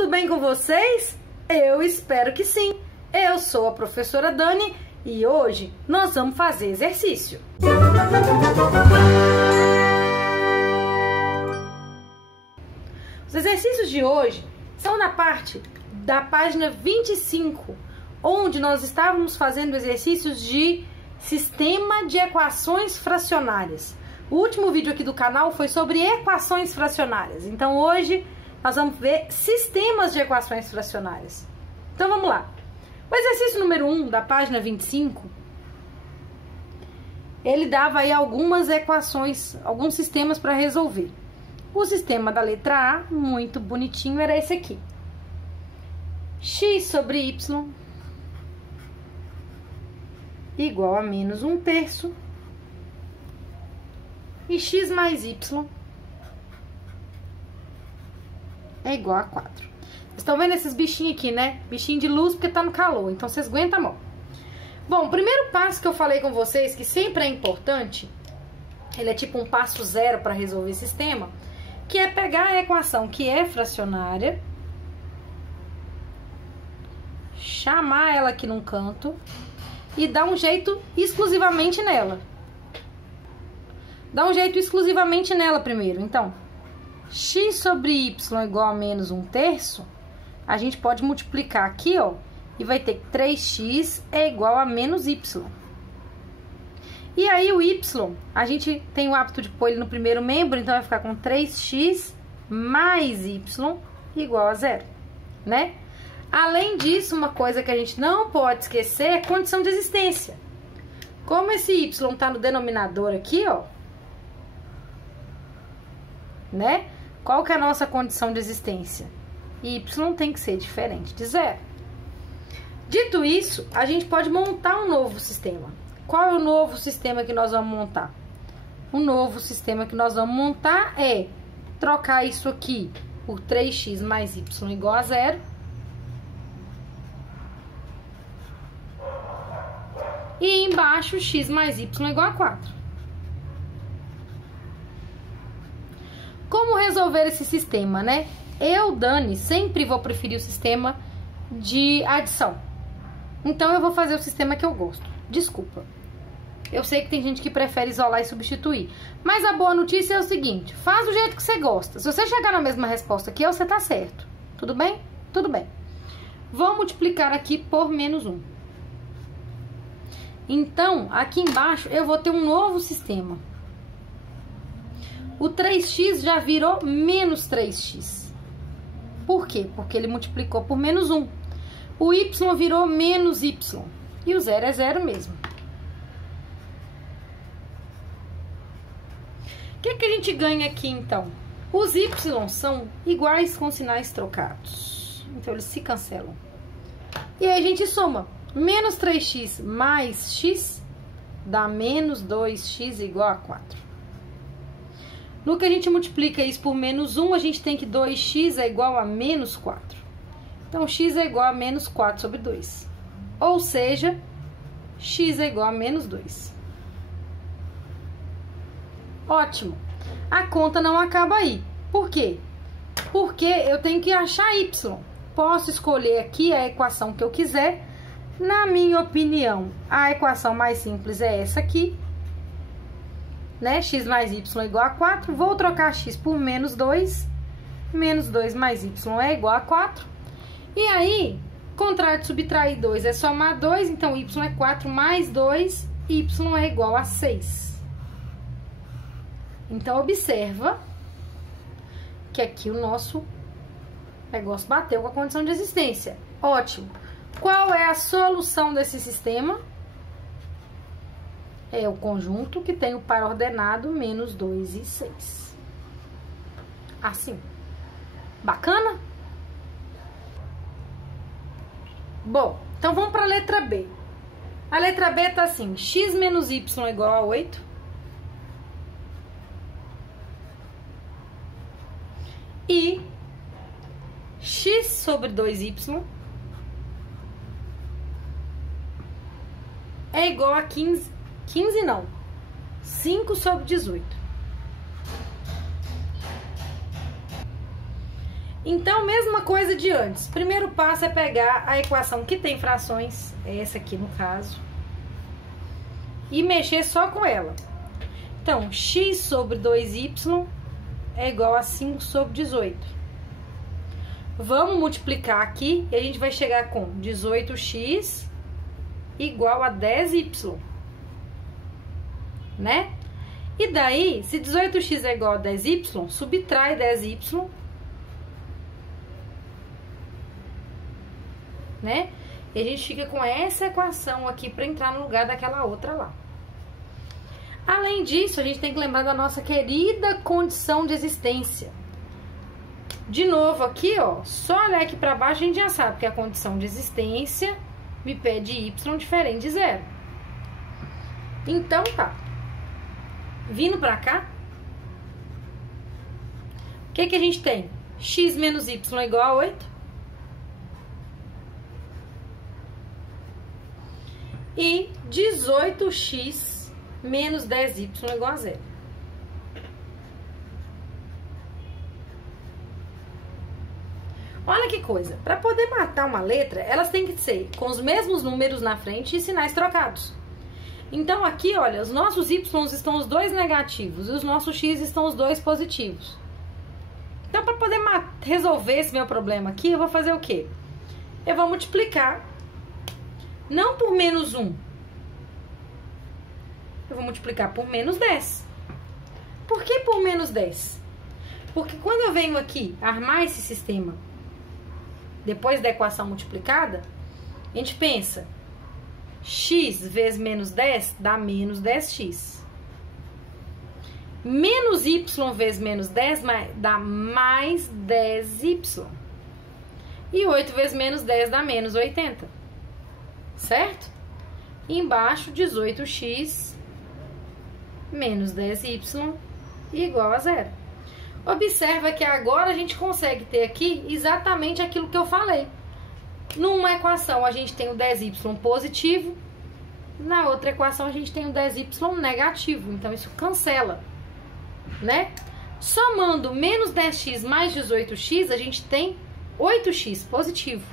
tudo bem com vocês? Eu espero que sim. Eu sou a professora Dani e hoje nós vamos fazer exercício. Os exercícios de hoje são na parte da página 25, onde nós estávamos fazendo exercícios de sistema de equações fracionárias. O último vídeo aqui do canal foi sobre equações fracionárias. Então hoje nós vamos ver sistemas de equações fracionárias. Então vamos lá. O exercício número 1 da página 25, ele dava aí algumas equações, alguns sistemas para resolver. O sistema da letra A, muito bonitinho, era esse aqui. X sobre Y igual a menos 1/3 e x mais y é igual a 4. Vocês estão vendo esses bichinhos aqui, né? Bichinho de luz porque tá no calor, então vocês aguentam a mão. Bom, o primeiro passo que eu falei com vocês, que sempre é importante, ele é tipo um passo zero para resolver sistema, que é pegar a equação que é fracionária, chamar ela aqui num canto e dar um jeito exclusivamente nela. Dá um jeito exclusivamente nela primeiro. Então, x sobre y igual a menos 1/3, a gente pode multiplicar aqui, ó, e vai ter que 3x é igual a menos y. E aí o y, a gente tem o hábito de pôr ele no primeiro membro, então vai ficar com 3x mais y igual a 0, né? Além disso, uma coisa que a gente não pode esquecer é a condição de existência. Como esse y tá no denominador aqui, ó, né? Qual que é a nossa condição de existência? Y tem que ser diferente de 0. Dito isso, a gente pode montar um novo sistema. Qual é o novo sistema que nós vamos montar? O novo sistema que nós vamos montar é trocar isso aqui por 3x mais y igual a 0. E embaixo, x mais y igual a 4. Como resolver esse sistema, né? Eu, Dani, sempre vou preferir o sistema de adição. Então, eu vou fazer o sistema que eu gosto. Desculpa. Eu sei que tem gente que prefere isolar e substituir. Mas a boa notícia é o seguinte: faz do jeito que você gosta. Se você chegar na mesma resposta que eu, você tá certo. Tudo bem? Tudo bem. Vou multiplicar aqui por menos 1. Então, aqui embaixo, eu vou ter um novo sistema. O 3x já virou menos 3x. Por quê? Porque ele multiplicou por menos 1. O y virou menos y. E o 0 é 0 mesmo. O que que a gente ganha aqui, então? Os y são iguais com sinais trocados. Então, eles se cancelam. E aí, a gente soma. Menos 3x mais x dá menos 2x igual a 4. No que a gente multiplica isso por menos 1, a gente tem que 2x é igual a menos 4. Então, x é igual a menos 4 sobre 2. Ou seja, x é igual a menos 2. Ótimo. A conta não acaba aí. Por quê? Porque eu tenho que achar y. Posso escolher aqui a equação que eu quiser. Na minha opinião, a equação mais simples é essa aqui, né? X mais y é igual a 4. Vou trocar x por menos 2. Menos 2 mais y é igual a 4. E aí, contrário de subtrair 2 é somar 2. Então, y é 4 mais 2. Y é igual a 6. Então, observa que aqui o nosso negócio bateu com a condição de existência. Ótimo. Qual é a solução desse sistema? É o conjunto que tem o par ordenado menos 2 e 6. Assim. Bacana? Bom, então vamos para a letra B. A letra B tá assim: x menos y é igual a 8. E x sobre 2y é igual a 15 não, 5 sobre 18. Então, mesma coisa de antes. Primeiro passo é pegar a equação que tem frações, essa aqui no caso, e mexer só com ela. Então, x sobre 2y é igual a 5 sobre 18. Vamos multiplicar aqui e a gente vai chegar com 18x igual a 10y, né? E daí, se 18x é igual a 10y, subtrai 10y, né? E a gente fica com essa equação aqui para entrar no lugar daquela outra lá. Além disso, a gente tem que lembrar da nossa querida condição de existência. De novo aqui, ó, só olhar aqui para baixo a gente já sabe que a condição de existência me pede y diferente de 0. Então, tá. Vindo pra cá, o que que a gente tem? X menos y igual a 8. E 18x menos 10y igual a 0. Olha que coisa. Para poder matar uma letra, elas têm que ser com os mesmos números na frente e sinais trocados. Então, aqui, olha, os nossos y estão os dois negativos e os nossos x estão os dois positivos. Então, para poder resolver esse meu problema aqui, eu vou fazer o quê? Eu vou multiplicar, não por menos 1. Eu vou multiplicar por menos 10. Por que por menos 10? Porque quando eu venho aqui armar esse sistema, depois da equação multiplicada, a gente pensa... x vezes menos 10 dá menos 10x. Menos y vezes menos 10 dá mais 10y. E 8 vezes menos 10 dá menos 80. Certo? E embaixo, 18x menos 10y igual a 0. Observa que agora a gente consegue ter aqui exatamente aquilo que eu falei. Numa equação a gente tem o 10y positivo, na outra equação a gente tem o 10y negativo, então isso cancela, né? Somando menos 10x mais 18x, a gente tem 8x positivo.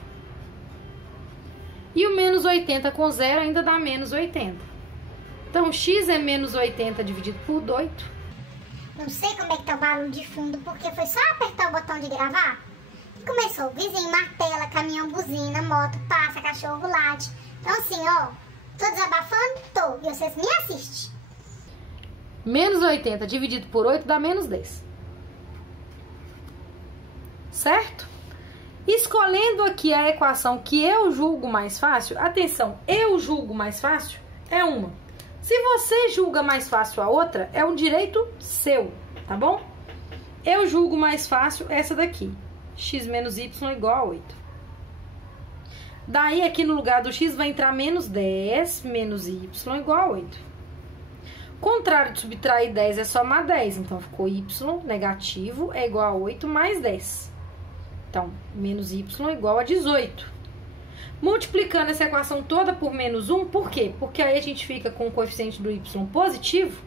E o menos 80 com 0 ainda dá menos 80. Então, x é menos 80 dividido por 8. Não sei como é que tá o barulho de fundo, porque foi só apertar o botão de gravar. Começou, vizinho martela, caminhão buzina, moto passa, cachorro late. Então assim, ó, tô desabafando? Tô, e vocês me assistem. Menos 80 dividido por 8 dá menos 10. Certo? Escolhendo aqui a equação que eu julgo mais fácil, atenção, eu julgo mais fácil é uma. Se você julga mais fácil a outra, é um direito seu, tá bom? Eu julgo mais fácil essa daqui. X menos y igual a 8. Daí, aqui no lugar do x vai entrar menos 10 menos y igual a 8. Contrário de subtrair 10 é somar 10. Então, ficou y negativo é igual a 8 mais 10. Então, menos y igual a 18. Multiplicando essa equação toda por menos 1, por quê? Porque aí a gente fica com o coeficiente do y positivo,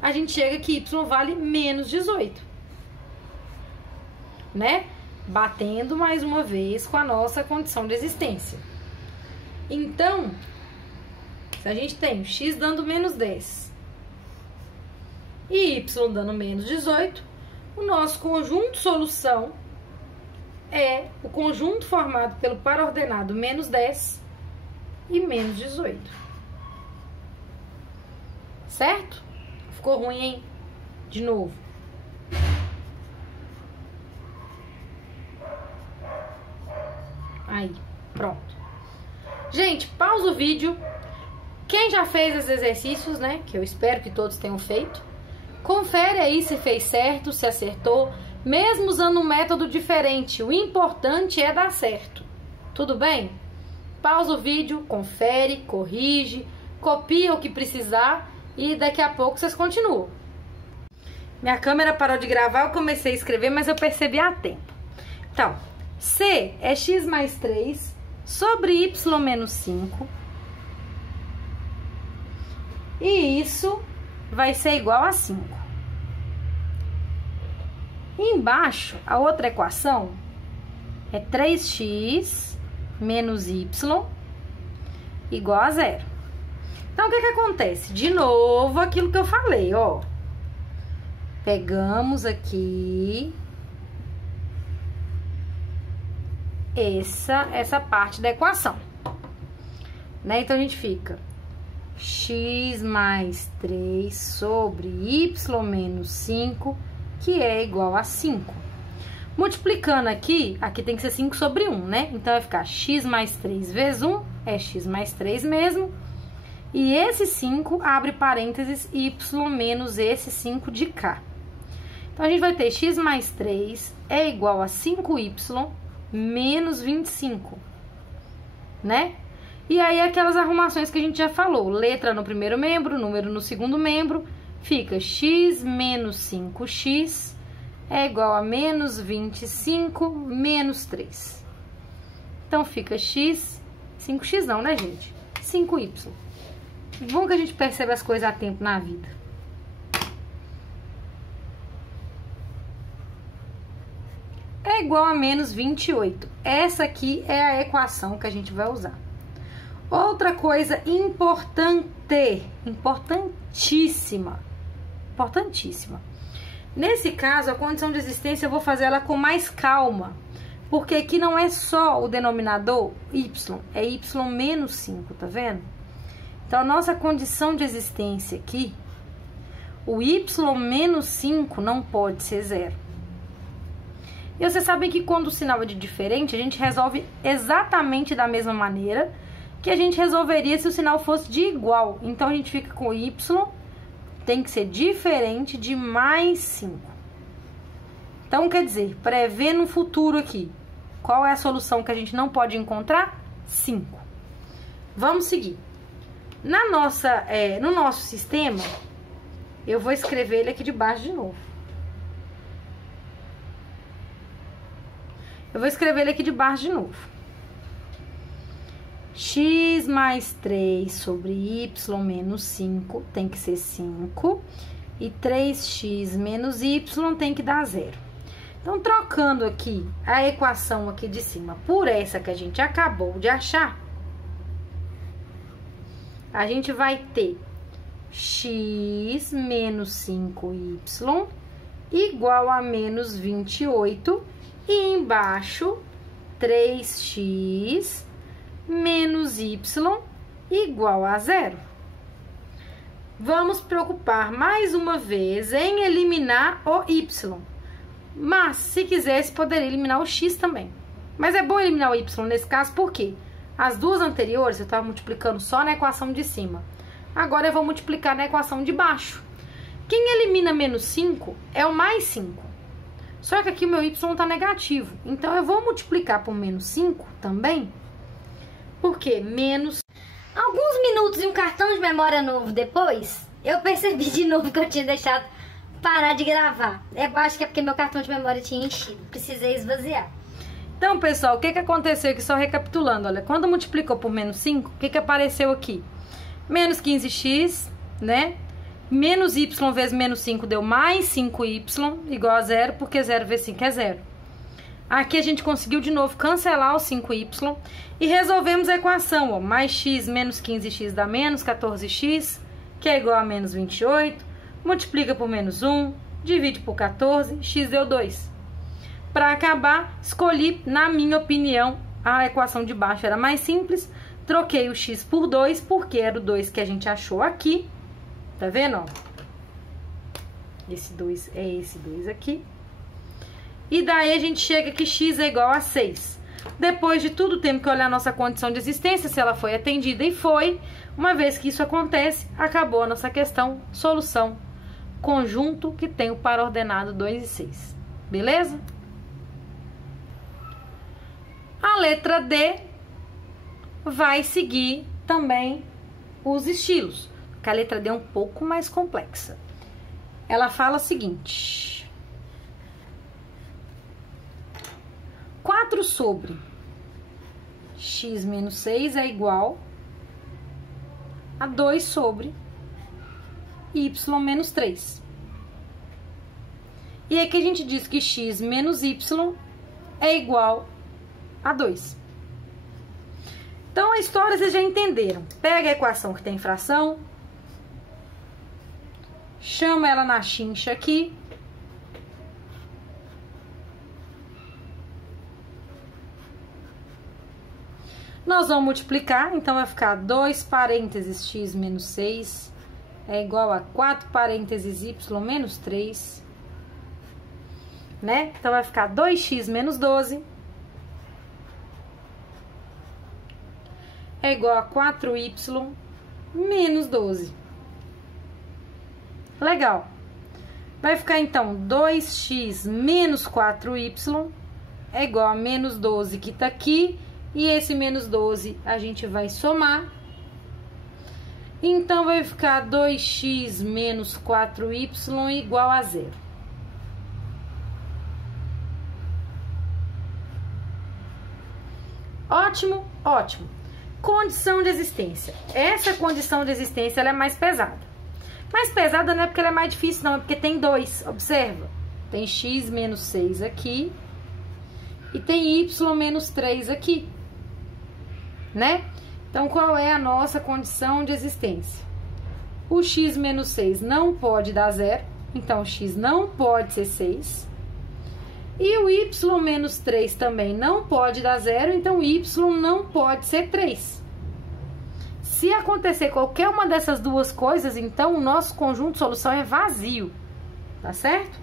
a gente chega que y vale menos 18. Né? Batendo mais uma vez com a nossa condição de existência. Então, se a gente tem x dando menos 10 e y dando menos 18, o nosso conjunto solução é o conjunto formado pelo par ordenado menos 10 e menos 18. Certo? Ficou ruim, hein? De novo. Aí, pronto. Gente, pausa o vídeo. Quem já fez os exercícios, né? Que eu espero que todos tenham feito. Confere aí se fez certo, se acertou. Mesmo usando um método diferente, o importante é dar certo. Tudo bem? Pausa o vídeo, confere, corrige, copia o que precisar e daqui a pouco vocês continuam. Minha câmera parou de gravar, eu comecei a escrever, mas eu percebi a tempo. Então, C é x mais 3 sobre y menos 5. E isso vai ser igual a 5. E embaixo, a outra equação é 3x menos y igual a 0. Então, o que que acontece? De novo, aquilo que eu falei, ó. Pegamos aqui essa parte da equação, né? Então, a gente fica x mais 3 sobre y menos 5, que é igual a 5. Multiplicando aqui tem que ser 5 sobre 1, né? Então, vai ficar x mais 3 vezes 1, é x mais 3 mesmo. E esse 5, abre parênteses, y menos esse 5 de cá. Então, a gente vai ter x mais 3 é igual a 5y menos 25, né? E aí, aquelas arrumações que a gente já falou. Letra no primeiro membro, número no segundo membro. Fica x menos 5x é igual a menos 25 menos 3. Então, fica x, 5x não, né, gente? 5y. Bom que a gente percebe as coisas a tempo na vida. É igual a menos 28. Essa aqui é a equação que a gente vai usar. Outra coisa importantíssima. Nesse caso, a condição de existência eu vou fazer ela com mais calma. Porque aqui não é só o denominador y, é y menos 5, tá vendo? Então, a nossa condição de existência aqui, o y menos 5 não pode ser 0. E vocês sabem que quando o sinal é de diferente, a gente resolve exatamente da mesma maneira que a gente resolveria se o sinal fosse de igual. Então, a gente fica com y, tem que ser diferente de mais 5. Então, quer dizer, prever no futuro aqui, qual é a solução que a gente não pode encontrar? 5. Vamos seguir. No nosso sistema, eu vou escrever ele aqui de baixo de novo. X mais 3 sobre y menos 5 tem que ser 5. E 3x menos y tem que dar 0. Então, trocando aqui a equação aqui de cima por essa que a gente acabou de achar, a gente vai ter x menos 5y igual a menos 28. E embaixo, 3x menos y igual a 0. Vamos preocupar mais uma vez em eliminar o y. Mas, se quisesse, poderia eliminar o x também. Mas é bom eliminar o y nesse caso, por quê? As duas anteriores eu estava multiplicando só na equação de cima. Agora eu vou multiplicar na equação de baixo. Quem elimina menos 5 é o mais 5. Só que aqui o meu y está negativo. Então, eu vou multiplicar por menos 5 também. Porque menos... Alguns minutos e um cartão de memória novo depois, eu percebi de novo que eu tinha deixado parar de gravar. Eu acho que é porque meu cartão de memória tinha enchido. Precisei esvaziar. Então, pessoal, o que aconteceu aqui? Só recapitulando, olha. Quando multiplicou por menos 5, o que apareceu aqui? Menos 15x, né? Menos y vezes menos 5 deu mais 5y igual a 0, porque 0 vezes 5 é 0. Aqui a gente conseguiu de novo cancelar o 5y e resolvemos a equação, ó. Mais x menos 15x dá menos 14x, que é igual a menos 28. Multiplica por menos 1, divide por 14, x deu 2. Para acabar, escolhi, na minha opinião, a equação de baixo era mais simples. Troquei o x por 2, porque era o 2 que a gente achou aqui. Tá vendo, ó? Esse 2 é esse 2 aqui. E daí a gente chega que x é igual a 6. Depois de tudo, temos que olhar a nossa condição de existência, se ela foi atendida, e foi. Uma vez que isso acontece, acabou a nossa questão. Solução: conjunto que tem o par ordenado 2 e 6. Beleza? A letra D vai seguir também os estilos, porque a letra D é um pouco mais complexa. Ela fala o seguinte: 4 sobre x menos 6 é igual a 2 sobre y menos 3. E aqui a gente diz que x menos y é igual a 2. Então, a história vocês já entenderam. Pega a equação que tem fração, chama ela na chincha aqui. Nós vamos multiplicar, então vai ficar 2 parênteses x menos 6 é igual a 4 parênteses y menos 3, né? Então vai ficar 2x menos 12 é igual a 4y menos 12. Legal. Vai ficar, então, 2x menos 4y é igual a menos 12, que tá aqui. E esse menos 12 a gente vai somar. Então, vai ficar 2x menos 4y igual a 0. Ótimo, ótimo. Condição de existência. Essa condição de existência ela é mais pesada. Mais pesada não é porque ela é mais difícil, não. É porque tem 2. Observa. Tem x menos 6 aqui. E tem y menos 3 aqui. Né? Então, qual é a nossa condição de existência? O x menos 6 não pode dar 0. Então, o x não pode ser 6. E o y menos 3 também não pode dar 0. Então, o y não pode ser 3. Se acontecer qualquer uma dessas duas coisas, então, o nosso conjunto de solução é vazio. Tá certo?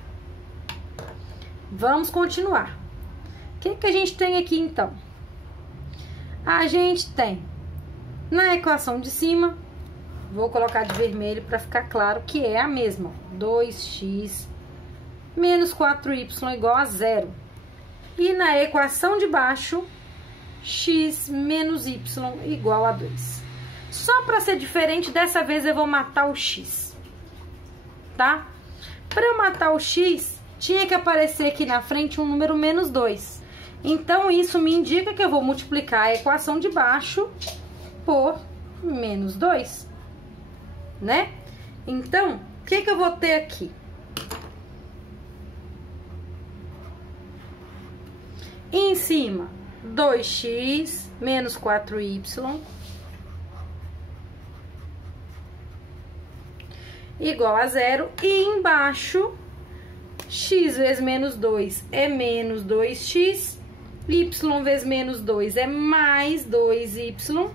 Vamos continuar. O que a gente tem aqui, então? A gente tem, na equação de cima, vou colocar de vermelho para ficar claro que é a mesma. 2x menos 4y igual a 0. E na equação de baixo, x menos y igual a 2. Só para ser diferente, dessa vez eu vou matar o x. Tá? Para eu matar o x, tinha que aparecer aqui na frente um número menos 2. Então, isso me indica que eu vou multiplicar a equação de baixo por menos 2, né? Então, o que eu vou ter aqui? Em cima, 2x menos 4y igual a 0. E embaixo, x vezes menos 2 é menos 2x. Y vezes menos 2 é mais 2y.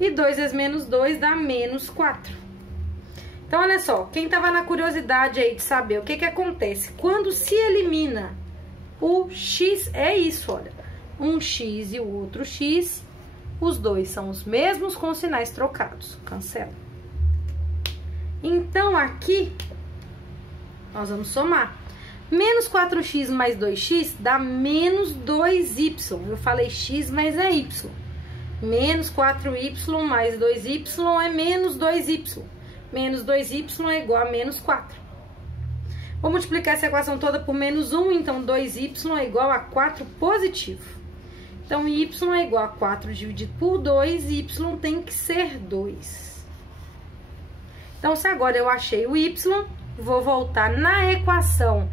E 2 vezes menos 2 dá menos 4. Então, olha só. Quem tava na curiosidade aí de saber o que acontece quando se elimina o x, é isso, olha. Um x e o outro x. Os dois são os mesmos com sinais trocados. Cancela. Então, aqui, nós vamos somar. Menos 4x mais 2x dá menos 2y. Eu falei x, mas é y. Menos 4y mais 2y é menos 2y. Menos 2y é igual a menos 4. Vou multiplicar essa equação toda por menos 1. Então, 2y é igual a 4 positivo. Então, y é igual a 4 dividido por 2. Y tem que ser 2. Então, se agora eu achei o y, vou voltar na equação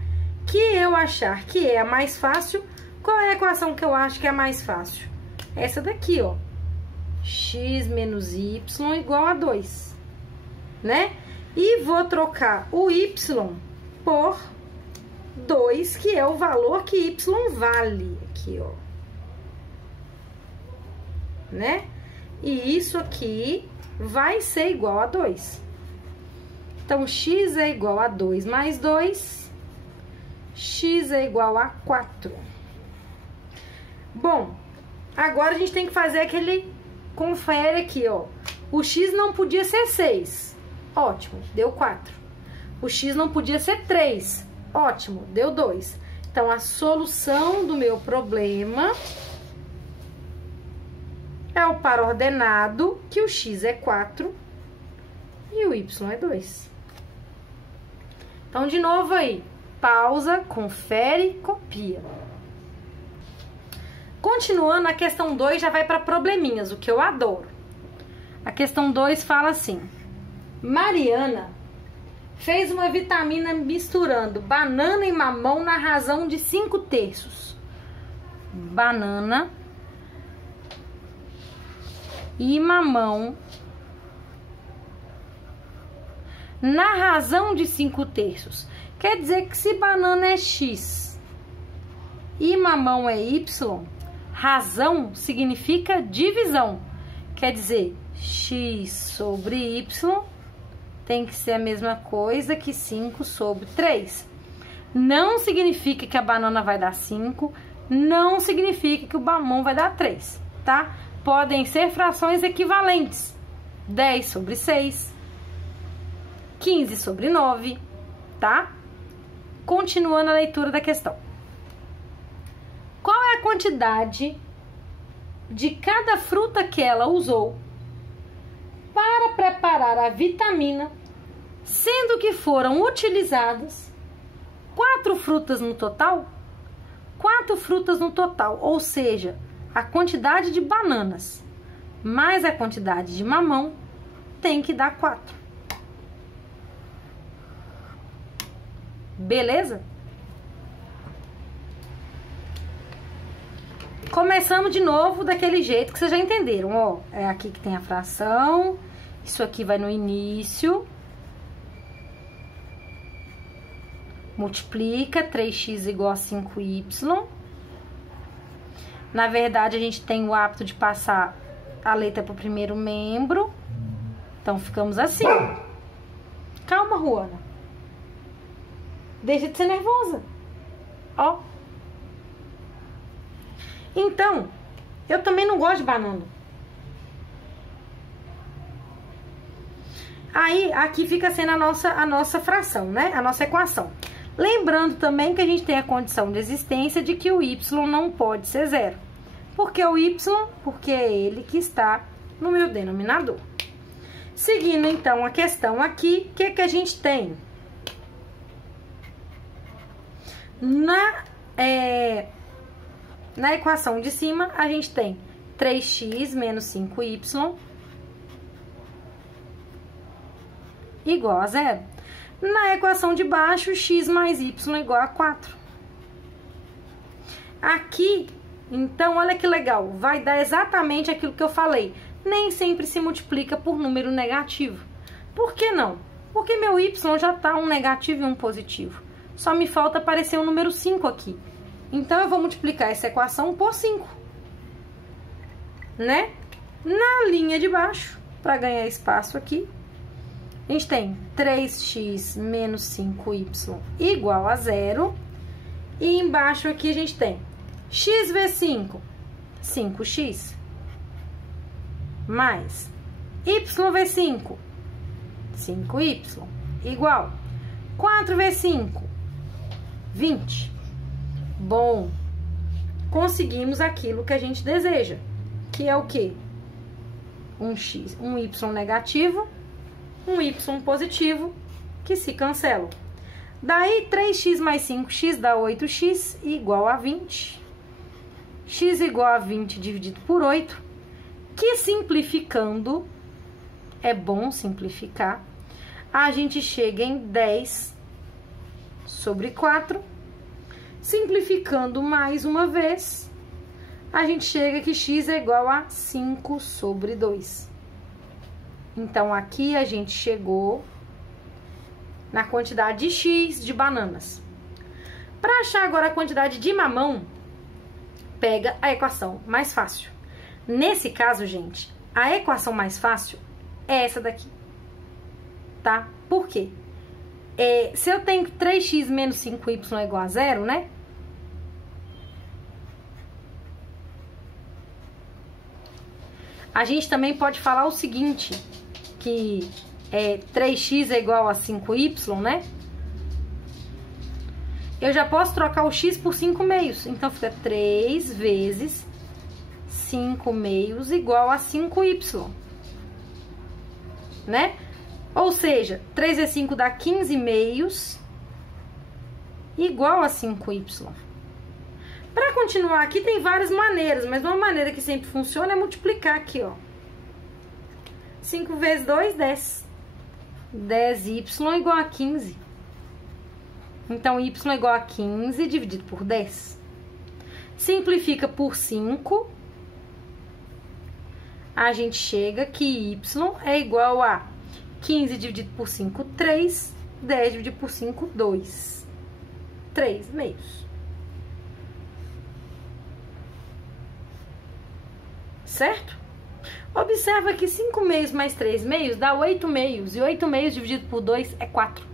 que eu achar que é a mais fácil. Qual é a equação que eu acho que é a mais fácil? Essa daqui, ó. X menos y igual a 2, né? E vou trocar o y por 2, que é o valor que y vale. Aqui, ó. Né? E isso aqui vai ser igual a 2. Então, x é igual a 2 mais 2. X é igual a 4. Bom, agora a gente tem que fazer aquele confere aqui, ó. O x não podia ser 6. Ótimo, deu 4. O x não podia ser 3. Ótimo, deu 2. Então, a solução do meu problema é o par ordenado, que o x é 4 e o y é 2. Então, de novo aí. Pausa, confere, copia. Continuando, a questão 2 já vai para probleminhas, o que eu adoro. A questão 2 fala assim: Mariana fez uma vitamina misturando banana e mamão na razão de 5/3. banana e mamão na razão de 5/3. Quer dizer que se banana é x e mamão é y, razão significa divisão. Quer dizer, x sobre y tem que ser a mesma coisa que 5/3. Não significa que a banana vai dar 5, não significa que o mamão vai dar 3, tá? Podem ser frações equivalentes. 10/6, 15/9, tá? Continuando a leitura da questão. Qual é a quantidade de cada fruta que ela usou para preparar a vitamina, sendo que foram utilizadas 4 frutas no total? 4 frutas no total, ou seja, a quantidade de bananas mais a quantidade de mamão tem que dar 4. Beleza? Começamos de novo daquele jeito que vocês já entenderam, ó. É aqui que tem a fração, isso aqui vai no início. Multiplica, 3x igual a 5y. Na verdade, a gente tem o hábito de passar a letra para o primeiro membro. Então, ficamos assim. Calma, Ruana. Deixa de ser nervosa. Ó. Então, eu também não gosto de banana. Aí, aqui fica sendo a nossa fração, né? A nossa equação. Lembrando também que a gente tem a condição de existência de que o y não pode ser 0. Por que o y? Porque é ele que está no meu denominador. Seguindo, então, a questão aqui, o que a gente tem? Na equação de cima, a gente tem 3x menos 5y igual a 0. Na equação de baixo, x mais y igual a 4. Aqui, então, olha que legal, vai dar exatamente aquilo que eu falei. Nem sempre se multiplica por número negativo. Por que não? Porque meu y já está um negativo e um positivo. Só me falta aparecer o número 5 aqui. Então, eu vou multiplicar essa equação por 5. Né? Na linha de baixo, para ganhar espaço aqui, a gente tem 3x menos 5y igual a 0. E embaixo aqui a gente tem x vezes 5, 5x. Mais y vezes 5, 5y. Igual 4 vezes 5, 20. Bom, conseguimos aquilo que a gente deseja. Que é o quê? Um y negativo, um y positivo, que se cancelam. Daí, 3x mais 5x dá 8x igual a 20. X igual a 20 dividido por 8, que simplificando, é bom simplificar, a gente chega em 10 sobre 4. Simplificando mais uma vez, a gente chega que x é igual a 5 sobre 2. Então, aqui a gente chegou na quantidade de x de bananas. Para achar agora a quantidade de mamão, pega a equação mais fácil. Nesse caso, gente, a equação mais fácil é essa daqui, tá? Por quê? Se eu tenho 3x menos 5y é igual a 0, né? A gente também pode falar o seguinte, que 3x é igual a 5y, né? Eu já posso trocar o x por 5 meios. Então, fica 3 vezes 5 meios igual a 5y, né? Ou seja, 3 vezes 5 dá 15 meios igual a 5y. Para continuar aqui, tem várias maneiras, mas uma maneira que sempre funciona é multiplicar aqui, ó. 5 vezes 2, 10. 10y igual a 15. Então, y igual a 15 dividido por 10. Simplifica por 5. A gente chega que y é igual a 15 dividido por 5, 3. 10 dividido por 5, 2. 3 meios. Certo? Observa que 5 meios mais 3 meios dá 8 meios. E 8 meios dividido por 2 é 4,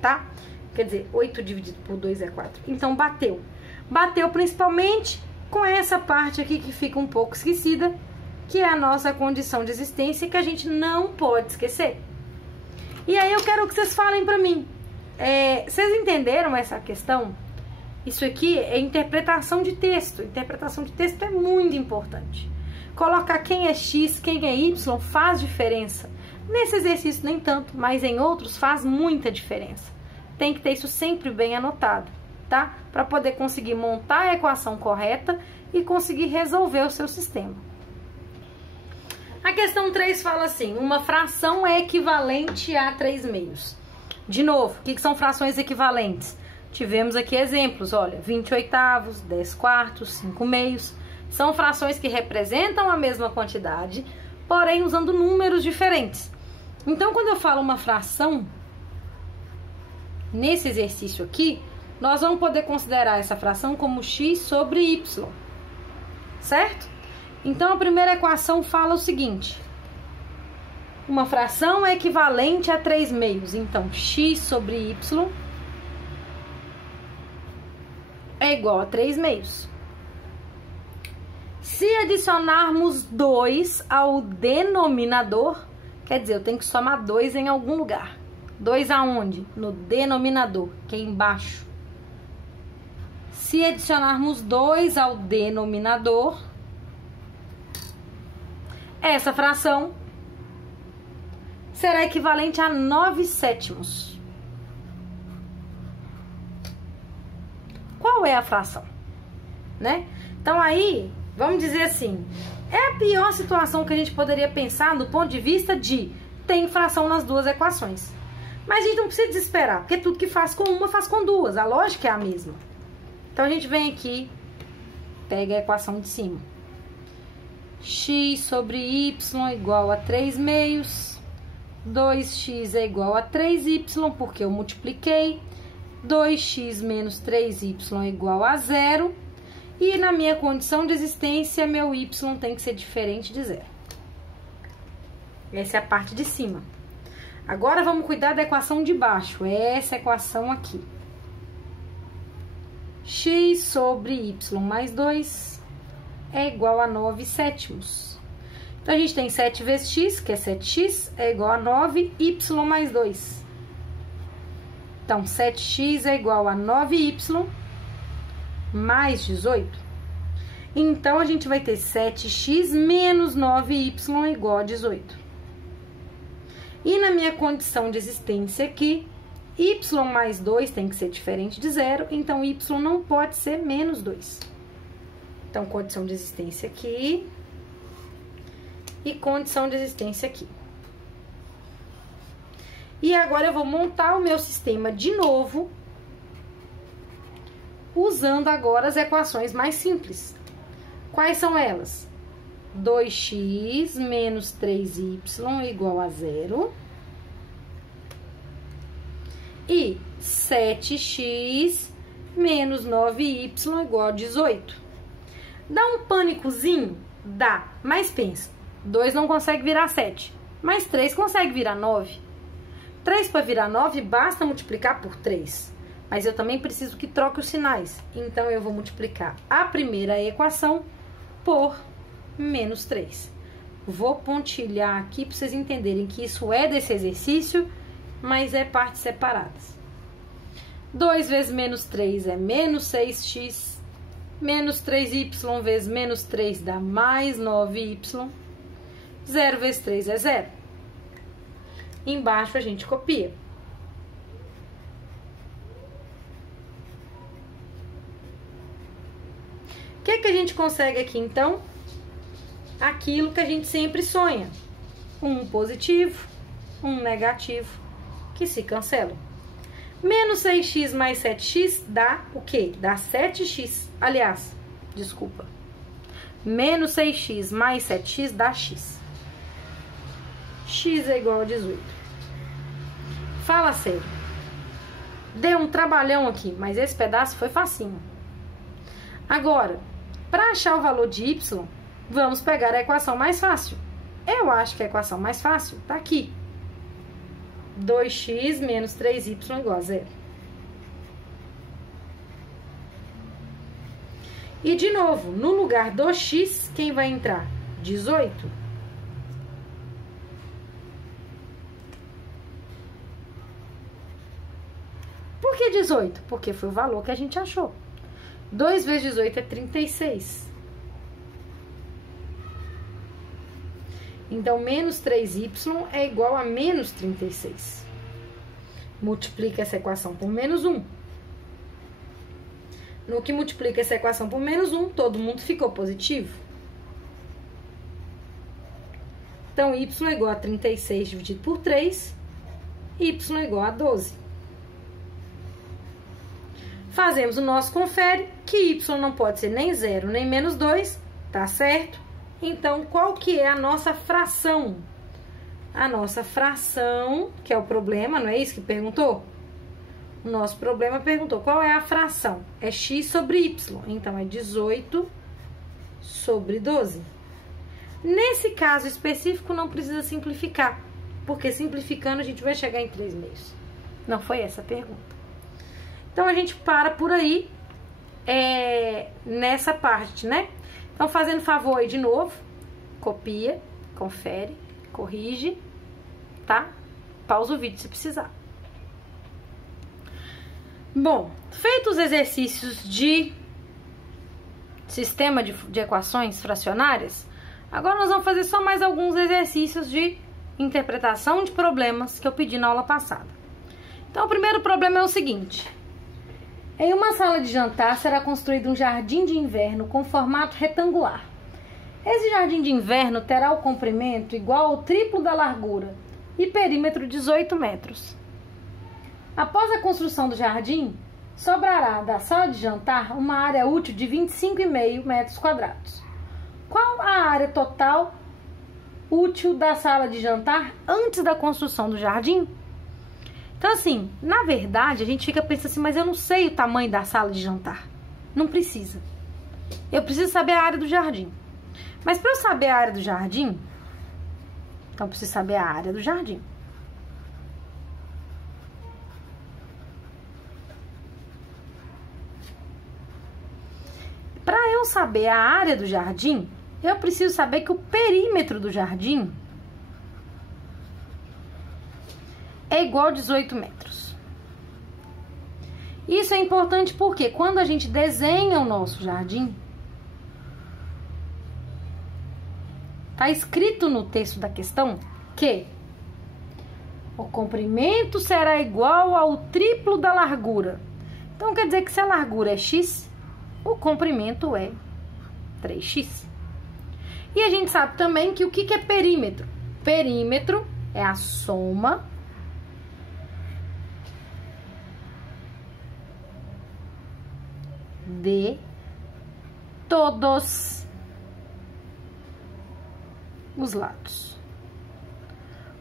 tá? Quer dizer, 8 dividido por 2 é 4. Então, bateu. Bateu principalmente com essa parte aqui que fica um pouco esquecida, que é a nossa condição de existência, que a gente não pode esquecer. E aí eu quero que vocês falem pra mim. Vocês entenderam essa questão? Isso aqui é interpretação de texto. Interpretação de texto é muito importante. Colocar quem é X, quem é Y faz diferença. Nesse exercício nem tanto, mas em outros faz muita diferença. Tem que ter isso sempre bem anotado, tá? Para poder conseguir montar a equação correta e conseguir resolver o seu sistema. A questão 3 fala assim: uma fração é equivalente a 3 meios. De novo, o que são frações equivalentes? Tivemos aqui exemplos, olha, 20 oitavos, 10 quartos, 5 meios. São frações que representam a mesma quantidade, porém usando números diferentes. Então, quando eu falo uma fração, nesse exercício aqui, nós vamos poder considerar essa fração como x sobre y, certo? Então, a primeira equação fala o seguinte: uma fração é equivalente a 3 meios. Então, x sobre y é igual a 3 meios. Se adicionarmos 2 ao denominador, quer dizer, eu tenho que somar 2 em algum lugar. 2 aonde? No denominador, que é embaixo. Se adicionarmos 2 ao denominador, essa fração será equivalente a 9/7. Qual é a fração? Né? Então aí, vamos dizer assim, é a pior situação que a gente poderia pensar do ponto de vista de tem fração nas duas equações. Mas a gente não precisa desesperar, porque tudo que faz com uma faz com duas. A lógica é a mesma. Então a gente vem aqui, pega a equação de cima. X sobre y igual a 3 meios. 2x é igual a 3y, porque eu multipliquei. 2x menos 3y é igual a 0. E na minha condição de existência, meu y tem que ser diferente de 0. Essa é a parte de cima. Agora vamos cuidar da equação de baixo. Essa equação aqui. X sobre y mais 2 é igual a 9/7. Então, a gente tem 7 vezes x, que é 7x, é igual a 9y mais 2. Então, 7x é igual a 9y mais 18. Então, a gente vai ter 7x menos 9y igual a 18. E na minha condição de existência aqui, y mais 2 tem que ser diferente de 0, então y não pode ser menos 2. Então, condição de existência aqui e condição de existência aqui. E agora eu vou montar o meu sistema de novo, usando agora as equações mais simples. Quais são elas? 2x menos 3y igual a 0. E 7x menos 9y igual a 18. Dá um pânicozinho? Dá, mas pensa. 2 não consegue virar 7, mas 3 consegue virar 9. 3 para virar 9 basta multiplicar por 3. Mas eu também preciso que troque os sinais. Então, eu vou multiplicar a primeira equação por menos 3. Vou pontilhar aqui para vocês entenderem que isso é desse exercício, mas é partes separadas. 2 vezes menos 3 é menos 6x. Menos 3y vezes menos 3 dá mais 9y. 0 vezes 3 é 0. Embaixo a gente copia. O que que a gente consegue aqui, então? Aquilo que a gente sempre sonha. Um positivo, um negativo, que se cancelam. Menos 6x mais 7x dá o quê? Dá 7x. Aliás, desculpa. Menos 6x mais 7x dá x. X é igual a 18. Fala sério. Deu um trabalhão aqui, mas esse pedaço foi facinho. Agora, para achar o valor de y, vamos pegar a equação mais fácil. Eu acho que a equação mais fácil tá aqui. 2x menos 3y igual a 0. E de novo, no lugar do x, quem vai entrar? 18. Por que 18? Porque foi o valor que a gente achou. 2 vezes 18 é 36. Então, menos 3y é igual a menos 36. Multiplica essa equação por menos 1. No que multiplica essa equação por menos 1, todo mundo ficou positivo. Então, y é igual a 36 dividido por 3, y é igual a 12. Fazemos o nosso confere, que y não pode ser nem 0, nem menos 2, tá certo? Então, qual que é a nossa fração? A nossa fração, que é o problema, não é isso que perguntou? O nosso problema perguntou qual é a fração? É x sobre y, então é 18 sobre 12. Nesse caso específico, não precisa simplificar, porque simplificando a gente vai chegar em 3 meios. Não foi essa a pergunta. Então, a gente para por aí, nessa parte, né? Então, fazendo favor aí de novo, copia, confere, corrige, tá? Pausa o vídeo se precisar. Bom, feitos os exercícios de sistema de equações fracionárias, agora nós vamos fazer só mais alguns exercícios de interpretação de problemas que eu pedi na aula passada. Então, o primeiro problema é o seguinte. Em uma sala de jantar será construído um jardim de inverno com formato retangular. Esse jardim de inverno terá o comprimento igual ao triplo da largura e perímetro 18 metros. Após a construção do jardim, sobrará da sala de jantar uma área útil de 25,5 metros quadrados. Qual a área total útil da sala de jantar antes da construção do jardim? Então, assim, na verdade, a gente fica pensando assim, mas eu não sei o tamanho da sala de jantar. Não precisa. Eu preciso saber a área do jardim. Mas para eu saber a área do jardim, então eu preciso saber a área do jardim. Para eu saber a área do jardim, eu preciso saber que o perímetro do jardim é igual a 18 metros. Isso é importante porque quando a gente desenha o nosso jardim, tá escrito no texto da questão que o comprimento será igual ao triplo da largura. Então, quer dizer que se a largura é x, o comprimento é 3x. E a gente sabe também que o que é perímetro? Perímetro é a soma de todos os lados.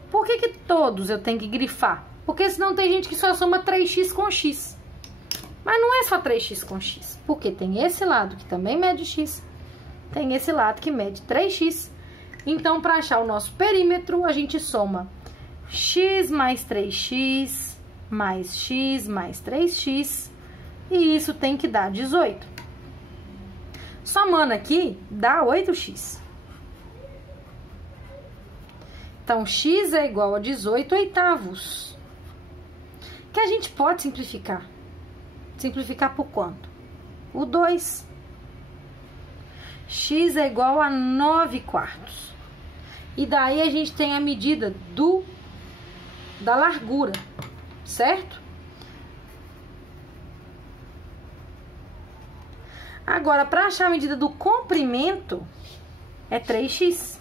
Por que todos eu tenho que grifar? Porque senão tem gente que só soma 3x com x. Mas não é só 3x com x, porque tem esse lado que também mede x, tem esse lado que mede 3x. Então, para achar o nosso perímetro, a gente soma x mais 3x mais x mais 3x, e isso tem que dar 18. Somando aqui, dá 8x. Então, x é igual a 18 oitavos. Que a gente pode simplificar. Simplificar por quanto? O 2. X é igual a 9 quartos. E daí a gente tem a medida da largura, certo? Agora, para achar a medida do comprimento, é 3x.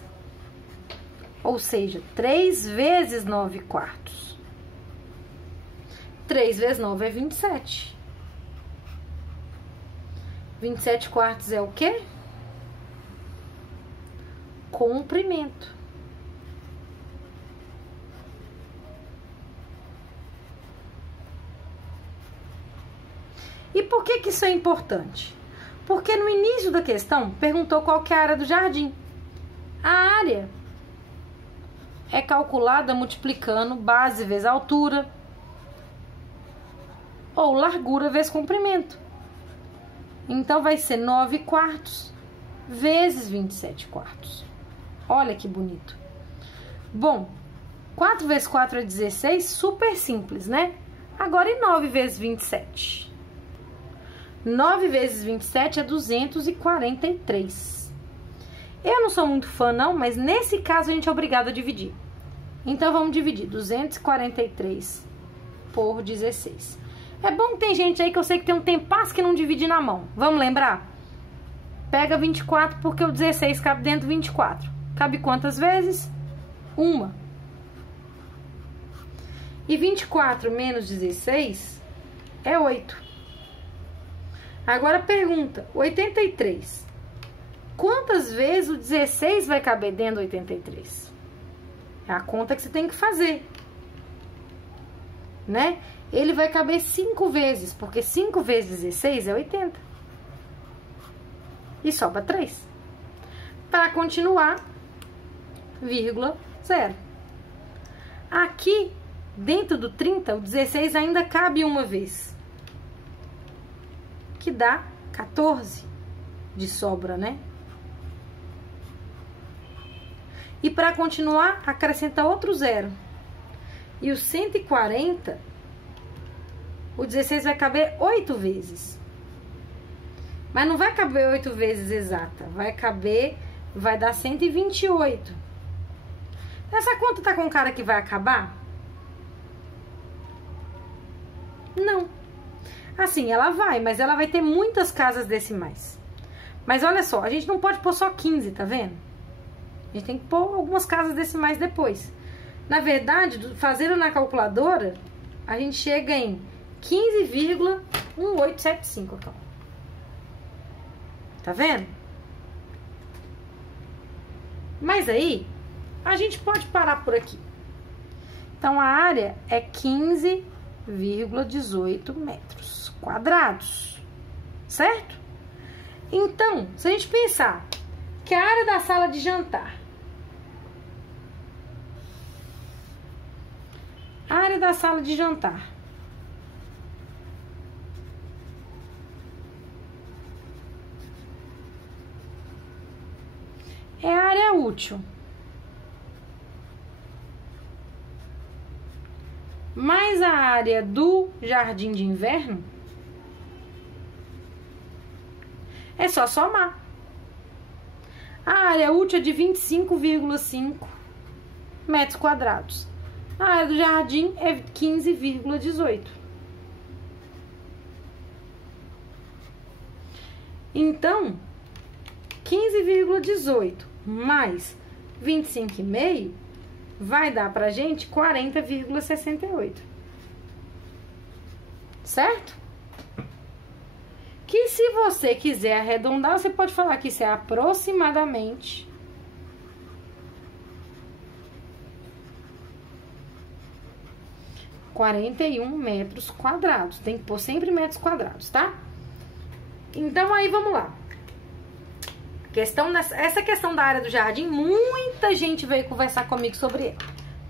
Ou seja, 3 vezes 9 quartos. 3 vezes 9 é 27. 27 quartos é o quê? Comprimento. E por que isso é importante? Porque no início da questão perguntou qual que é a área do jardim. A área é calculada multiplicando base vezes altura ou largura vezes comprimento. Então vai ser 9 quartos vezes 27 quartos. Olha que bonito. Bom, 4 vezes 4 é 16, super simples, né? Agora e 9 vezes 27? 9 vezes 27 é 243. Eu não sou muito fã não, mas nesse caso a gente é obrigado a dividir. Então vamos dividir 243 por 16. É bom que tem gente aí que eu sei que tem um tempasso que não divide na mão. Vamos lembrar? Pega 24 porque o 16 cabe dentro do 24. Cabe quantas vezes? Uma. E 24 menos 16 é 8. Agora pergunta, 83. Quantas vezes o 16 vai caber dentro do 83? É a conta que você tem que fazer, né? Ele vai caber 5 vezes, porque 5 vezes 16 é 80. E sobra 3. Para continuar, vírgula, 0. Aqui, dentro do 30, o 16 ainda cabe uma vez. Que dá 14 de sobra, né? E para continuar, acrescenta outro 0. E o 140, o 16 vai caber 8 vezes. Mas não vai caber 8 vezes exata. Vai dar 128. Essa conta tá com cara que vai acabar? Não. Assim, ela vai, mas ela vai ter muitas casas decimais. Mas olha só, a gente não pode pôr só 15, tá vendo? A gente tem que pôr algumas casas decimais depois. Na verdade, fazendo na calculadora, a gente chega em 15,1875 aqui, ó. Tá vendo? Mas aí, a gente pode parar por aqui. Então, a área é 15,18 metros quadrados, certo? Então, se a gente pensar que a área da sala de jantar, é a área útil mais a área do jardim de inverno, é só somar. A área útil é de 25,5 metros quadrados. A área do jardim é 15,18. Então, 15,18 mais 25,5 vai dar pra gente 40,68. Certo? Que se você quiser arredondar, você pode falar que isso é aproximadamente 41 metros quadrados. Tem que pôr sempre metros quadrados, tá? Então, aí, vamos lá. Essa questão da área do jardim, muita gente veio conversar comigo sobre ela.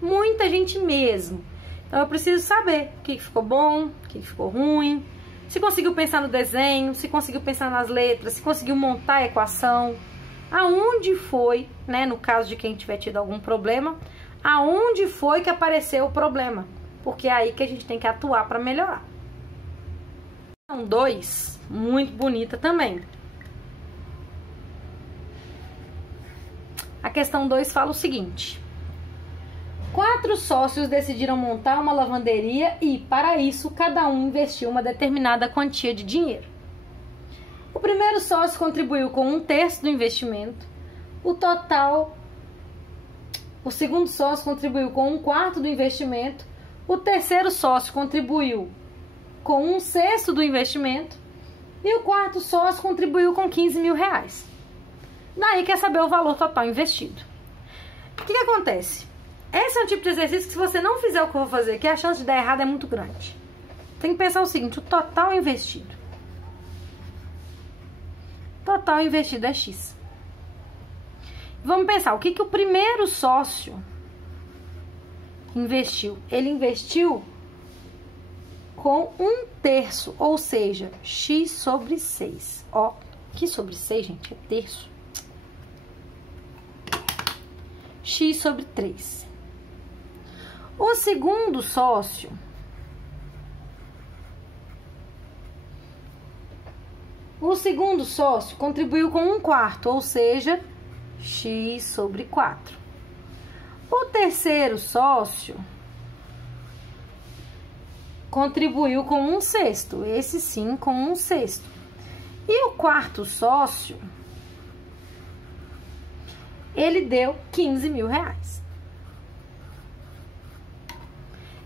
Muita gente mesmo. Então, eu preciso saber o que ficou bom, o que ficou ruim. Se conseguiu pensar no desenho, se conseguiu pensar nas letras, se conseguiu montar a equação. Aonde foi, né, no caso de quem tiver tido algum problema, aonde foi que apareceu o problema. Porque é aí que a gente tem que atuar para melhorar. Questão 2, muito bonita também. A questão 2 fala o seguinte: 4 sócios decidiram montar uma lavanderia e, para isso, cada um investiu uma determinada quantia de dinheiro. O primeiro sócio contribuiu com 1/3 do investimento. O segundo sócio contribuiu com 1/4 do investimento. O terceiro sócio contribuiu com 1/6 do investimento. E o quarto sócio contribuiu com 15 mil reais. Daí quer saber o valor total investido. O que acontece? Esse é um tipo de exercício que se você não fizer o que eu vou fazer aqui, a chance de dar errado é muito grande. Tem que pensar o seguinte, o total investido. Total investido é X. Vamos pensar, o que o primeiro sócio investiu? Ele investiu com 1/3, ou seja, X sobre 6. Ó, que sobre 6, gente? É terço. X sobre 3. O segundo sócio contribuiu com 1/4, ou seja, X sobre 4. O terceiro sócio contribuiu com 1/6, esse sim com 1/6. E o quarto sócio, ele deu 15 mil reais.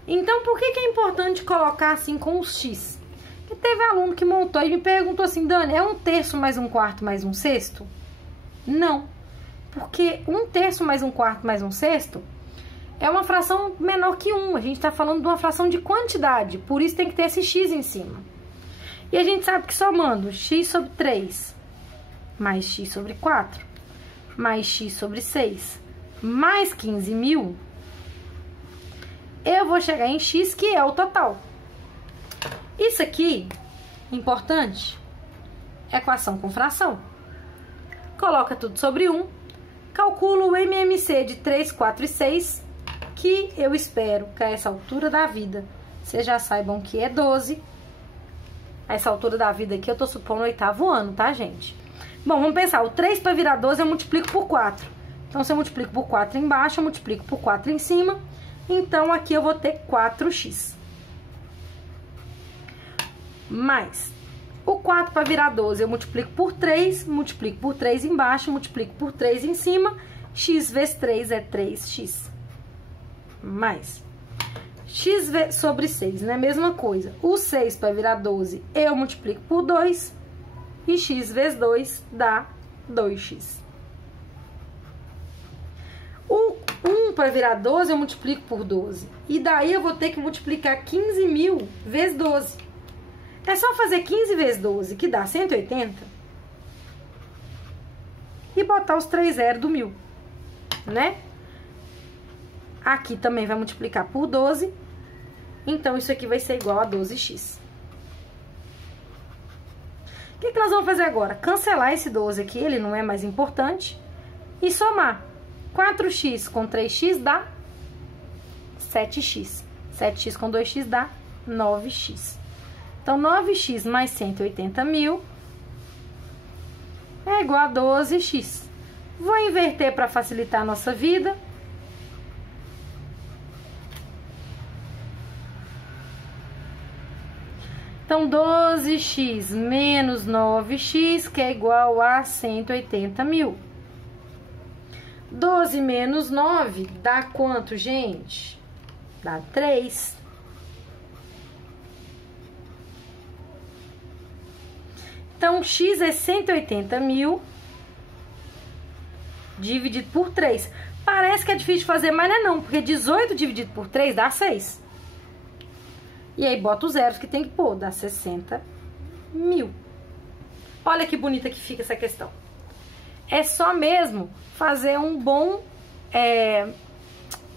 Então, por que é importante colocar assim com os X? Porque teve aluno que montou e me perguntou assim, Dani, é 1/3 mais 1/4 mais 1/6? Não, porque 1/3 mais 1/4 mais 1/6 é uma fração menor que 1. A gente está falando de uma fração de quantidade, por isso tem que ter esse X em cima. E a gente sabe que somando X sobre 3 mais X sobre 4 mais X sobre 6 mais 15 mil, eu vou chegar em X, que é o total. Isso aqui, importante, equação com fração. Coloca tudo sobre 1, calcula o MMC de 3, 4 e 6, que eu espero que a essa altura da vida vocês já saibam que é 12. A essa altura da vida aqui eu tô supondo o 8º ano, tá, gente? Bom, vamos pensar, o 3 para virar 12 eu multiplico por 4. Então, se eu multiplico por 4 embaixo, eu multiplico por 4 em cima. Então, aqui eu vou ter 4x. Mais o 4 para virar 12, eu multiplico por 3 embaixo, multiplico por 3 em cima. X vezes 3 é 3x. Mais X sobre 6, né? Mesma coisa. O 6 para virar 12, eu multiplico por 2. E X vezes 2 dá 2x. O 1 para virar 12, eu multiplico por 12. E daí eu vou ter que multiplicar 15 mil vezes 12. É só fazer 15 vezes 12, que dá 180. E botar os 3 zeros do 1000, né? Aqui também vai multiplicar por 12. Então, isso aqui vai ser igual a 12x. O que nós vamos fazer agora? Cancelar esse 12 aqui, ele não é mais importante. E somar. 4x com 3x dá 7x. 7x com 2x dá 9x. Então, 9x mais 180 mil é igual a 12x. Vou inverter para facilitar a nossa vida. Então, 12x menos 9x, que é igual a 180 mil. 12 menos 9 dá quanto, gente? Dá 3. Então, x é 180 mil dividido por 3. Parece que é difícil de fazer, mas não é não, porque 18 dividido por 3 dá 6. E aí, bota os zeros que tem que pôr, dá 60 mil. Olha que bonita que fica essa questão. É só mesmo fazer um bom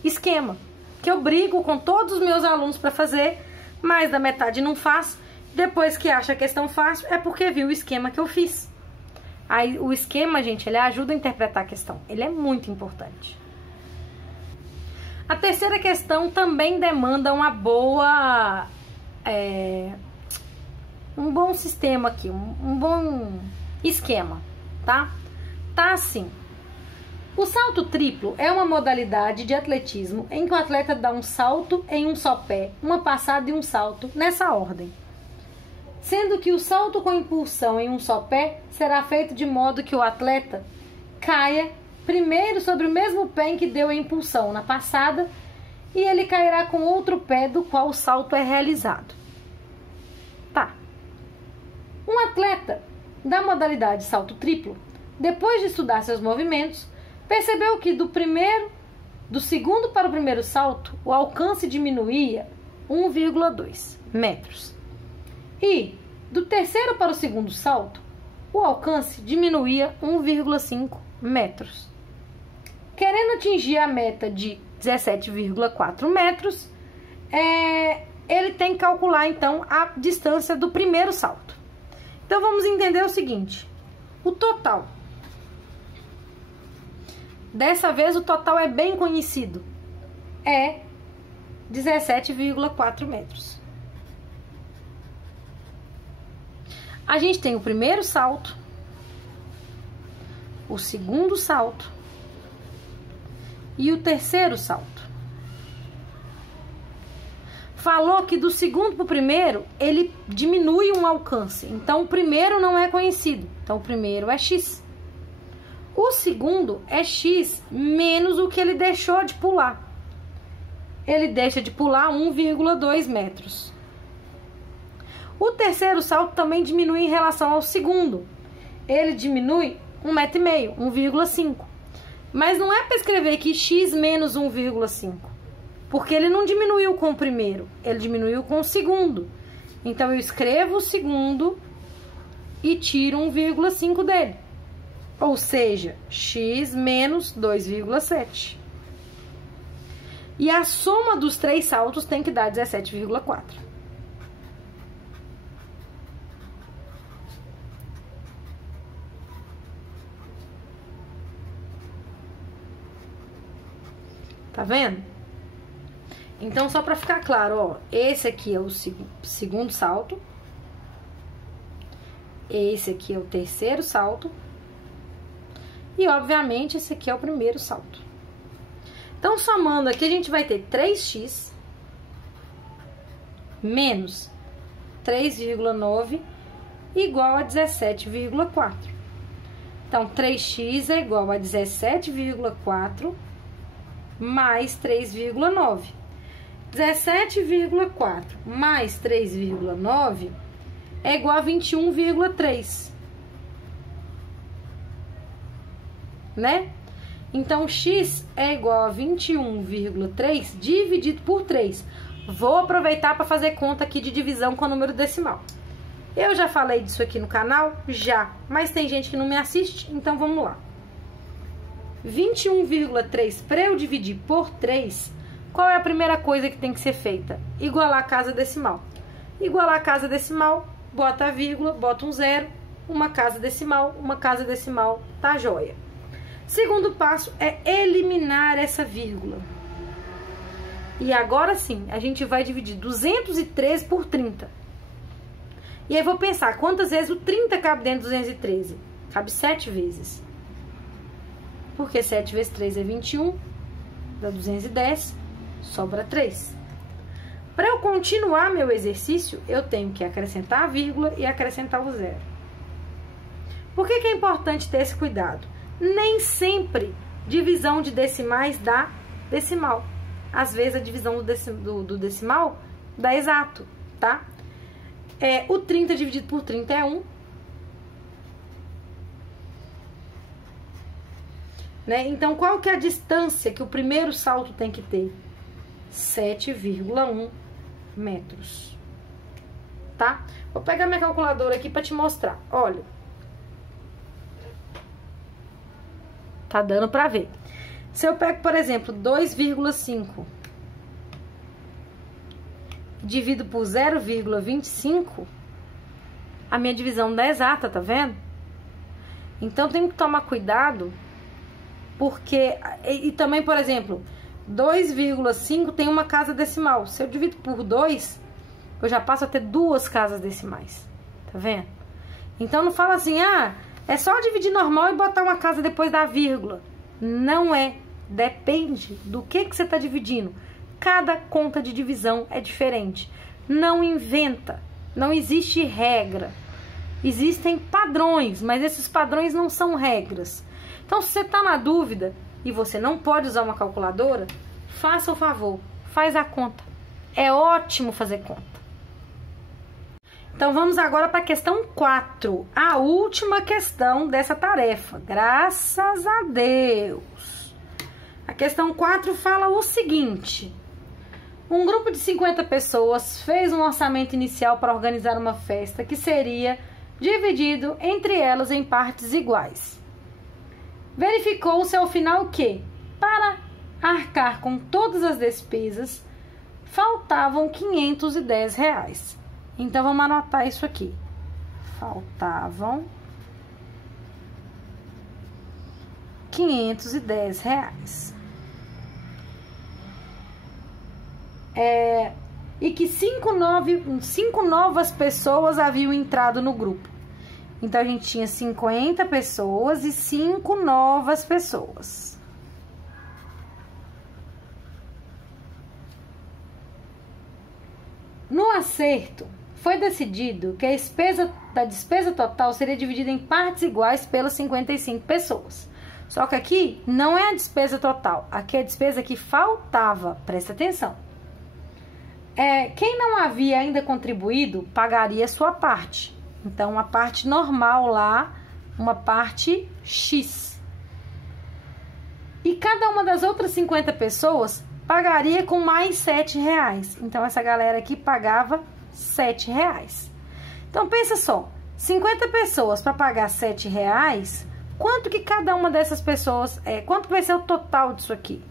esquema, que eu brigo com todos os meus alunos para fazer, mais da metade não faz. Depois que acha a questão fácil, é porque viu o esquema que eu fiz. Aí, o esquema, gente, ele ajuda a interpretar a questão. Ele é muito importante. A terceira questão também demanda uma boa... um bom sistema aqui, um bom esquema, tá? Tá assim. O salto triplo é uma modalidade de atletismo em que o atleta dá um salto em um só pé, uma passada e um salto, nessa ordem. Sendo que o salto com impulsão em um só pé será feito de modo que o atleta caia primeiro sobre o mesmo pé em que deu a impulsão na passada e ele cairá com outro pé do qual o salto é realizado. Tá. Um atleta da modalidade salto triplo, depois de estudar seus movimentos, percebeu que do segundo para o primeiro salto, o alcance diminuía 1,2 metros. E do terceiro para o segundo salto, o alcance diminuía 1,5 metros. Querendo atingir a meta de 17,4 metros, ele tem que calcular então a distância do primeiro salto. Então vamos entender o seguinte: o total. Dessa vez o total é bem conhecido, é 17,4 metros. A gente tem o primeiro salto, o segundo salto e o terceiro salto. Falou que do segundo para o primeiro, ele diminui um alcance. Então, o primeiro não é conhecido. Então, o primeiro é X. O segundo é X menos o que ele deixou de pular. Ele deixa de pular 1,2 metros. O terceiro salto também diminui em relação ao segundo. Ele diminui 1,5 metro, 1,5. Mas não é para escrever que X menos 1,5. Porque ele não diminuiu com o primeiro, ele diminuiu com o segundo. Então, eu escrevo o segundo e tiro 1,5 dele. Ou seja, X menos 2,7. E a soma dos três saltos tem que dar 17,4. Tá vendo? Então, só para ficar claro, ó, esse aqui é o segundo salto. Esse aqui é o terceiro salto. E, obviamente, esse aqui é o primeiro salto. Então, somando aqui, a gente vai ter 3x menos 3,9 igual a 17,4. Então, 3x é igual a 17,4 mais 3,9. 17,4 mais 3,9 é igual a 21,3. Né? Então, x é igual a 21,3 dividido por 3. Vou aproveitar para fazer conta aqui de divisão com o número decimal. Eu já falei disso aqui no canal? Já. Mas tem gente que não me assiste, então vamos lá. 21,3 para eu dividir por 3, qual é a primeira coisa que tem que ser feita? Igualar a casa decimal. Igualar a casa decimal, bota a vírgula, bota um zero, uma casa decimal, tá joia. Segundo passo é eliminar essa vírgula. E agora sim, a gente vai dividir 213 por 30. E aí vou pensar, quantas vezes o 30 cabe dentro de 213? Cabe 7 vezes. Porque 7 vezes 3 é 21, dá 210, sobra 3. Para eu continuar meu exercício, eu tenho que acrescentar a vírgula e acrescentar o zero. Por que é importante ter esse cuidado? Nem sempre divisão de decimais dá decimal. Às vezes a divisão do decimal dá exato, tá? O 30 dividido por 30 é 1. Né? Então, qual que é a distância que o primeiro salto tem que ter? 7,1 metros. Tá? Vou pegar minha calculadora aqui para te mostrar. Olha. Tá dando para ver. Se eu pego, por exemplo, 2,5 divido por 0,25, a minha divisão dá exata, tá vendo? Então, tem que tomar cuidado, porque... E também, por exemplo, 2,5 tem uma casa decimal. Se eu divido por 2, eu já passo a ter duas casas decimais, tá vendo? Então, não fala assim, é só dividir normal e botar uma casa depois da vírgula. Não é. Depende do que você está dividindo. Cada conta de divisão é diferente. Não inventa. Não existe regra. Existem padrões, mas esses padrões não são regras. Então, se você está na dúvida e você não pode usar uma calculadora, faça o favor, faz a conta. É ótimo fazer conta. Então, vamos agora para a questão 4, a última questão dessa tarefa, graças a Deus. A questão 4 fala o seguinte: um grupo de 50 pessoas fez um orçamento inicial para organizar uma festa que seria dividido entre elas em partes iguais. Verificou-se ao final que, para arcar com todas as despesas, faltavam R$510. Então, vamos anotar isso aqui. Faltavam R$510. E que cinco novas pessoas haviam entrado no grupo. Então, a gente tinha 50 pessoas e 5 novas pessoas. No acerto, foi decidido que a despesa total seria dividida em partes iguais pelas 55 pessoas. Só que aqui não é a despesa total, aqui é a despesa que faltava, presta atenção. Quem não havia ainda contribuído pagaria a sua parte. Então, uma parte normal lá, uma parte X. E cada uma das outras 50 pessoas pagaria com mais R$7. Então, essa galera aqui pagava R$7. Então, pensa só, 50 pessoas para pagar R$7, quanto que cada uma dessas pessoas quanto vai ser o total disso aqui?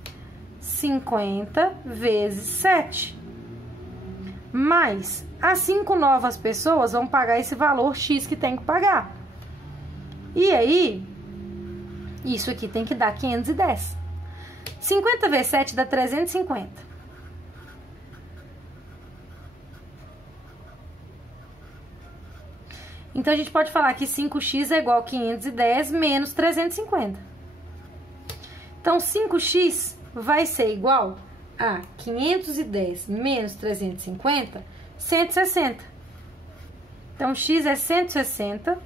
50 vezes 7. Mas as 5 novas pessoas vão pagar esse valor X que tem que pagar. E aí, isso aqui tem que dar 510. 50 vezes 7 dá 350. Então, a gente pode falar que 5x é igual a 510 menos 350. Então, 5x vai ser igual a 510 menos 350, 160. Então, x é 160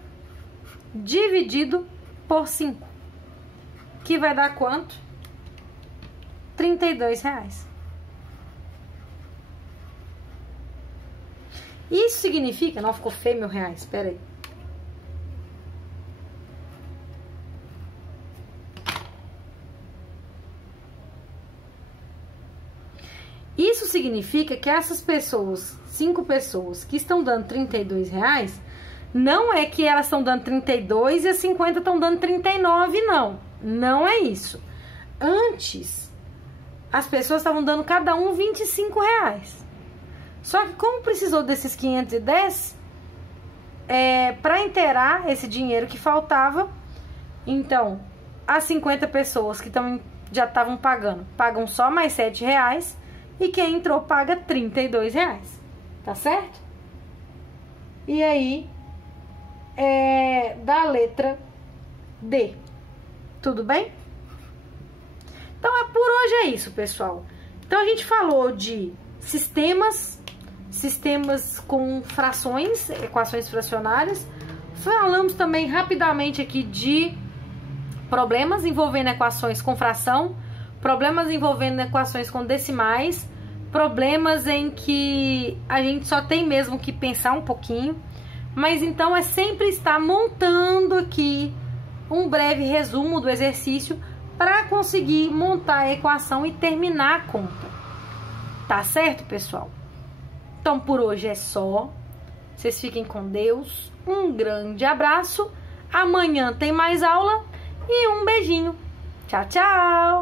dividido por 5. Que vai dar quanto? R$32. Isso significa... Não, ficou feio meu reais, espera aí. Isso significa que essas pessoas, 5 pessoas que estão dando R$32, não é que elas estão dando 32 e as 50 estão dando 39, não. Não é isso. Antes, as pessoas estavam dando cada um R$25. Só que como precisou desses 510, para inteirar esse dinheiro que faltava, então, as 50 pessoas que já estavam pagam só mais R$7, e quem entrou paga R$32, tá certo? E aí, da letra D, tudo bem? Então, por hoje é isso, pessoal. Então, a gente falou de sistemas com frações, equações fracionárias. Falamos também rapidamente aqui de problemas envolvendo equações com fração, problemas envolvendo equações com decimais, problemas em que a gente só tem mesmo que pensar um pouquinho, mas então é sempre estar montando aqui um breve resumo do exercício para conseguir montar a equação e terminar a conta. Tá certo, pessoal? Então, por hoje é só. Vocês fiquem com Deus. Um grande abraço. Amanhã tem mais aula e um beijinho. Tchau, tchau!